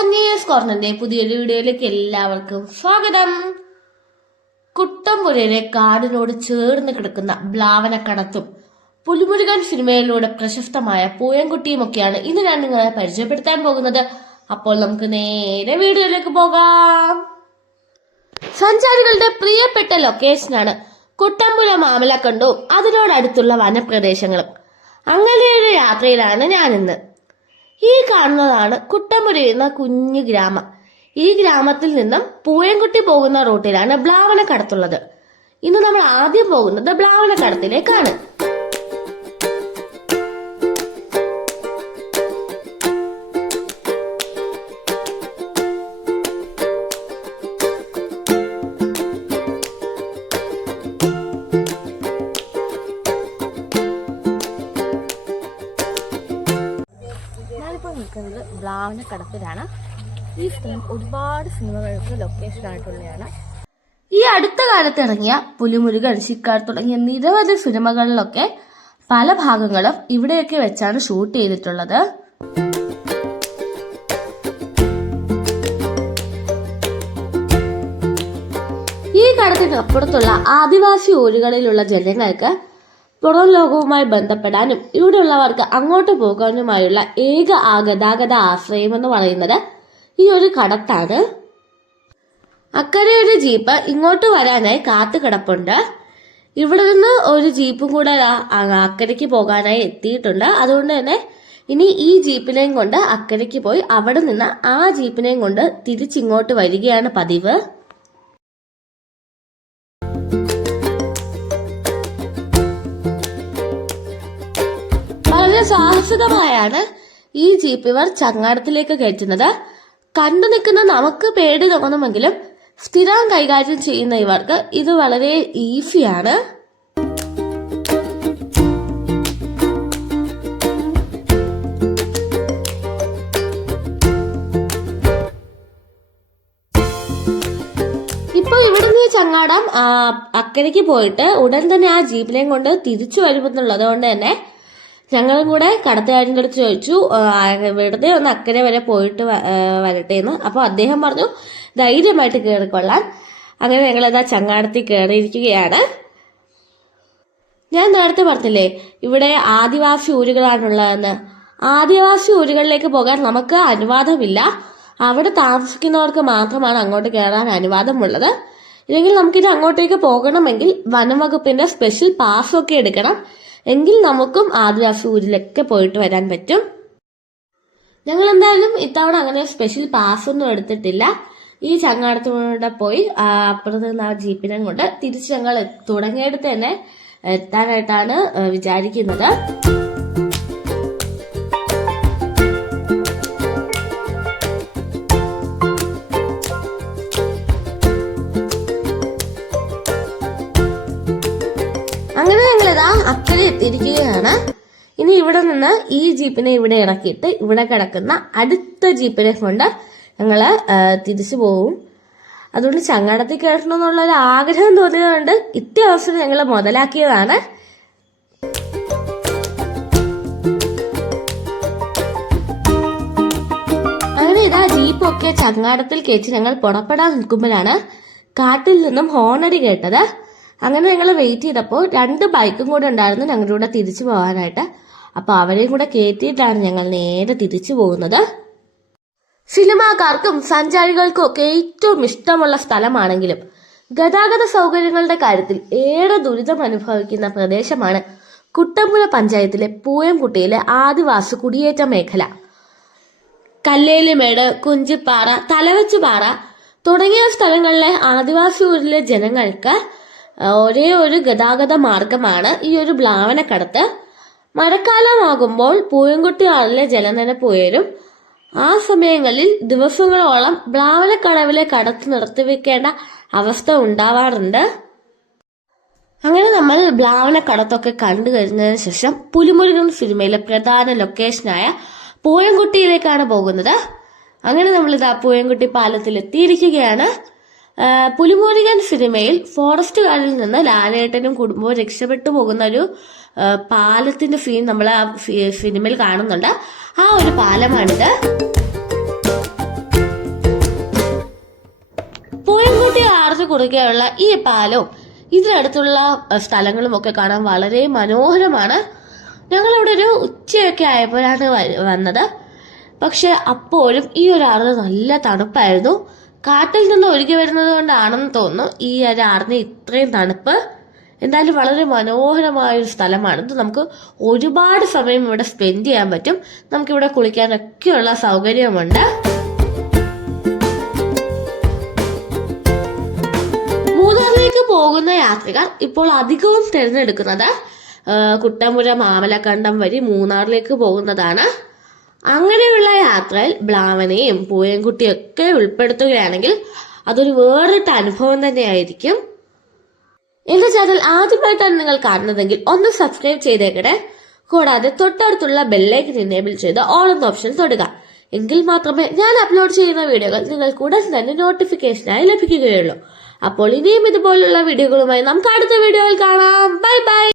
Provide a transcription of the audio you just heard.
പൊന്നിയസ് കോർണറിന്റെ പുതിയൊരു വീഡിയോയിലേക്ക് എല്ലാവർക്കും സ്വാഗതം. കുട്ടമ്പുരയിലെ കാടിനോട് ചേർന്ന് കിടക്കുന്ന ബ്ലാവനക്കടത്തും പുലിമുരുകൻ സിനിമയിലൂടെ പ്രശസ്തമായ പൂയൻകുട്ടിയുമൊക്കെയാണ് ഇന്ന് ഞാൻ നിങ്ങളെ പരിചയപ്പെടുത്താൻ പോകുന്നത്. അപ്പോൾ നമുക്ക് നേരെ വീഡിയോയിലേക്ക് പോകാം. സഞ്ചാരികളുടെ പ്രിയപ്പെട്ട ലൊക്കേഷനാണ് കുട്ടമ്പുര മാമലക്കണ്ടവും അതിനോടടുത്തുള്ള വനപ്രദേശങ്ങളും. അങ്ങനെ ഒരു യാത്രയിലാണ് ഞാനിന്ന്. ഈ കാണുന്നതാണ് കുട്ടമുരുന്ന കുഞ്ഞു ഗ്രാമം. ഈ ഗ്രാമത്തിൽ നിന്നും പൂയംകുട്ടി പോകുന്ന റൂട്ടിലാണ് ബ്ലാവനക്കടത്തുള്ളത്. ഇന്ന് നമ്മൾ ആദ്യം പോകുന്നത് ബ്ലാവനക്കടത്തിലേക്കാണ്. നിൽക്കുന്നത് ബ്ലാവനക്കടത്തിലാണ് ഈ സ്ഥലം ഒരുപാട് സിനിമകൾക്ക് ലൊക്കേഷൻ ആയിട്ടുള്ളതാണ് ഈ അടുത്ത കാലത്ത് ഇറങ്ങിയ പുലിമുരുകൻ ശിക്കാർ തുടങ്ങിയ നിരവധി സിനിമകളിലൊക്കെ പല ഭാഗങ്ങളും ഇവിടെയൊക്കെ വെച്ചാണ് ഷൂട്ട് ചെയ്തിട്ടുള്ളത്. ഈ കടത്തിനപ്പുറത്തുള്ള ആദിവാസി ഊരുകളിലുള്ള ജനങ്ങൾക്ക് പുറം ലോകവുമായി ബന്ധപ്പെടാനും ഇവിടെയുള്ളവർക്ക് അങ്ങോട്ട് പോകാനുമായുള്ള ഏക ഗതാഗത ആശ്രയം എന്ന് പറയുന്നത് ഈ ഒരു കടത്താണ്. അക്കരെ ഒരു ജീപ്പ് ഇങ്ങോട്ട് വരാനായി കാത്തു കിടപ്പുണ്ട്. ഇവിടെ നിന്ന് ഒരു ജീപ്പും കൂടെ അക്കരയ്ക്ക് പോകാനായി എത്തിയിട്ടുണ്ട്. അതുകൊണ്ട് തന്നെ ഇനി ഈ ജീപ്പിനെയും കൊണ്ട് അക്കരയ്ക്ക് പോയി അവിടെ നിന്ന് ആ ജീപ്പിനെയും കൊണ്ട് തിരിച്ചിങ്ങോട്ട് വരികയാണ് പതിവ്. വളരെ സാഹസികമായാണ് ഈ ജീപ്പ് ഇവർ ചങ്ങാടത്തിലേക്ക് കയറ്റുന്നത്. കണ്ടു നിൽക്കുന്ന നമുക്ക് പേടി തോന്നുമെങ്കിലും സ്ഥിരം കൈകാര്യം ചെയ്യുന്ന ഇവർക്ക് ഇത് വളരെ ഈസിയാണ്. ഇപ്പൊ ഇവിടുന്ന് ചങ്ങാടം അക്കരയ്ക്ക് പോയിട്ട് ഉടൻ തന്നെ ആ ജീപ്പിനെയും കൊണ്ട് തിരിച്ചു വരുമെന്നുള്ളത് കൊണ്ട് തന്നെ ഞങ്ങളും കൂടെ കടത്തുകാരന്റെ അടുത്ത് ചോദിച്ചു വെറുതെ ഒന്ന് അക്കരെ വരെ പോയിട്ട് വരട്ടെ എന്ന്. അപ്പോൾ അദ്ദേഹം പറഞ്ഞു ധൈര്യമായിട്ട് കയറിക്കൊള്ളാൻ അങ്ങനെ ഞങ്ങളിതാ ചങ്ങാടത്തിൽ കയറിയിരിക്കുകയാണ്. ഞാൻ നേരത്തെ പറഞ്ഞില്ലേ ഇവിടെ ആദിവാസി ഊരുകളാണുള്ളതെന്ന്. ആദിവാസി ഊരുകളിലേക്ക് പോകാൻ നമുക്ക് അനുവാദമില്ല. അവിടെ താമസിക്കുന്നവർക്ക് മാത്രമാണ് അങ്ങോട്ട് കയറാൻ അനുവാദമുള്ളത്. ഇല്ലെങ്കിൽ നമുക്കിത് അങ്ങോട്ടേക്ക് പോകണമെങ്കിൽ വനംവകുപ്പിന്റെ സ്പെഷ്യൽ പാസ് ഒക്കെ എടുക്കണം. എങ്കിൽ നമുക്കും ആദിവാസി ഊരിലൊക്കെ പോയിട്ട് വരാൻ പറ്റും. ഞങ്ങൾ എന്തായാലും ഇത്തവണ അങ്ങനെ സ്പെഷ്യൽ പാസ് ഒന്നും എടുത്തിട്ടില്ല. ഈ ചങ്ങാടത്തൂടെ പോയി അപ്പുറത്ത് നിന്ന് ആ ജീപ്പിനെ കൊണ്ട് തിരിച്ച് ഞങ്ങൾ തുടങ്ങിയെടുത്ത് തന്നെ എത്താനായിട്ടാണ് വിചാരിക്കുന്നത്. അക്കരെ എത്തിയിരിക്കുകയാണ് ഇനി ഇവിടെ നിന്ന് ഈ ജീപ്പിനെ ഇവിടെ ഇറക്കിയിട്ട് ഇവിടെ കിടക്കുന്ന അടുത്ത ജീപ്പിനെ കൊണ്ട് ഞങ്ങൾ തിരിച്ചു പോകും അതുകൊണ്ട് ചങ്ങാടത്തിൽ കയറണമെന്നുള്ള ഒരു ആഗ്രഹം തോന്നിയതുകൊണ്ട് ഇത്തേ അവസരം ഞങ്ങൾ മുതലാക്കിയതാണ്. അങ്ങനെ ഇതാ ജീപ്പൊക്കെ ചങ്ങാടത്തിൽ കയറ്റി ഞങ്ങൾ പുറപ്പെടാൻ നിൽക്കുമ്പോഴാണ് കാട്ടിൽ നിന്നും ഹോണടി കേട്ടത്. അങ്ങനെ ഞങ്ങൾ വെയിറ്റ് ചെയ്തപ്പോൾ രണ്ട് ബൈക്കും കൂടെ ഉണ്ടായിരുന്നു ഞങ്ങളുടെ കൂടെ തിരിച്ചു പോകാനായിട്ട്. അപ്പോൾ അവരെയും കൂടെ കയറ്റിയിട്ടാണ് ഞങ്ങൾ നേരെ തിരിച്ചു പോകുന്നത്. സിനിമാക്കാർക്കും സഞ്ചാരികൾക്കും ഒക്കെ ഏറ്റവും ഇഷ്ടമുള്ള സ്ഥലമാണെങ്കിലും ഗതാഗത സൗകര്യങ്ങളുടെ കാര്യത്തിൽ ഏറെ ദുരിതം അനുഭവിക്കുന്ന പ്രദേശമാണ് കുട്ടമ്പുഴ പഞ്ചായത്തിലെ പൂയംകുട്ടിയിലെ ആദിവാസി കുടിയേറ്റ മേഖല. കല്ലേലിമേട് കുഞ്ചിപ്പാറ തലവച്ചുപാറ തുടങ്ങിയ സ്ഥലങ്ങളിലെ ആദിവാസി ഊരിലെ ജനങ്ങൾക്ക് ഒരേ ഒരു ഗതാഗത മാർഗമാണ് ഈ ഒരു ബ്ലാവനക്കടത്ത്. മഴക്കാലമാകുമ്പോൾ പൂയംകുട്ടിയാറിലെ ജലനിരപ്പ് ഉയരും. ആ സമയങ്ങളിൽ ദിവസങ്ങളോളം ബ്ലാവനക്കടവിലെ കടത്ത് നിർത്തിവെക്കേണ്ട അവസ്ഥ ഉണ്ടാവാറുണ്ട്. അങ്ങനെ നമ്മൾ ബ്ലാവനക്കടത്തൊക്കെ കണ്ടു കഴിഞ്ഞതിന് ശേഷം പുലിമുരുകൻ സിനിമയിലെ പ്രധാന ലൊക്കേഷനായ പൂയംകുട്ടിയിലേക്കാണ് പോകുന്നത്. അങ്ങനെ നമ്മൾ ഇതാ പൂയംകുട്ടി പാലത്തിൽ എത്തിയിരിക്കുകയാണ് പുലിമുരുകൻ സിനിമയിൽ ഫോറസ്റ്റുകാരിൽ നിന്ന് ലാലേട്ടനും കുടുംബവും രക്ഷപ്പെട്ടു പോകുന്ന ഒരു പാലത്തിന്റെ സീൻ നമ്മൾ ആ സിനിമയിൽ കാണുന്നുണ്ട്. ആ ഒരു പാലമാണിത്. പൂയംകുട്ടി ആർജ് കുറുകെയുള്ള ഈ പാലവും ഇതിനടുത്തുള്ള സ്ഥലങ്ങളും ഒക്കെ കാണാൻ വളരെ മനോഹരമാണ്. ഞങ്ങളിവിടെ ഒരു ഉച്ചയൊക്കെ ആയപ്പോഴാണ് വന്നത്. പക്ഷെ അപ്പോഴും ഈ ഒരു ആറ് നല്ല തണുപ്പായിരുന്നു. കാട്ടിൽ നിന്ന് ഒഴുകി വരുന്നത് കൊണ്ടാണെന്ന് തോന്നുന്നു. ഈ ഒരു ആറിന് ഇത്രയും തണുപ്പ്. എന്തായാലും വളരെ മനോഹരമായ ഒരു സ്ഥലമാണ്. ഇത് നമുക്ക് ഒരുപാട് സമയം ഇവിടെ സ്പെൻഡ് ചെയ്യാൻ പറ്റും. നമുക്കിവിടെ കുളിക്കാനൊക്കെയുള്ള സൗകര്യമുണ്ട്. മൂന്നാറിലേക്ക് പോകുന്ന യാത്രികർ ഇപ്പോൾ അധികവും തിരഞ്ഞെടുക്കുന്നത് കുട്ടമ്പുഴ മാമലക്കണ്ടം വഴി മൂന്നാറിലേക്ക് പോകുന്നതാണ്. അങ്ങനെയുള്ള യാത്രയിൽ ബ്ലാവനെയും പൂയൻകുട്ടിയും ഒക്കെ ഉൾപ്പെടുത്തുകയാണെങ്കിൽ അതൊരു വേറിട്ട അനുഭവം തന്നെയായിരിക്കും. എന്റെ ചാനൽ ആദ്യമായിട്ടാണ് നിങ്ങൾ കാണുന്നതെങ്കിൽ ഒന്ന് സബ്സ്ക്രൈബ് ചെയ്തേക്കട്ടെ കൂടാതെ തൊട്ടടുത്തുള്ള ബെല്ലൈക്കൻ എനേബിൾ ചെയ്ത് ഓൾ എന്ന ഓപ്ഷൻ തൊടുക. എങ്കിൽ മാത്രമേ ഞാൻ അപ്ലോഡ് ചെയ്യുന്ന വീഡിയോകൾ നിങ്ങൾക്ക് ഉടൻ തന്നെ നോട്ടിഫിക്കേഷനായി ലഭിക്കുകയുള്ളൂ. അപ്പോൾ ഇനിയും ഇതുപോലുള്ള വീഡിയോകളുമായി നമുക്ക് അടുത്ത വീഡിയോയിൽ കാണാം. Bye bye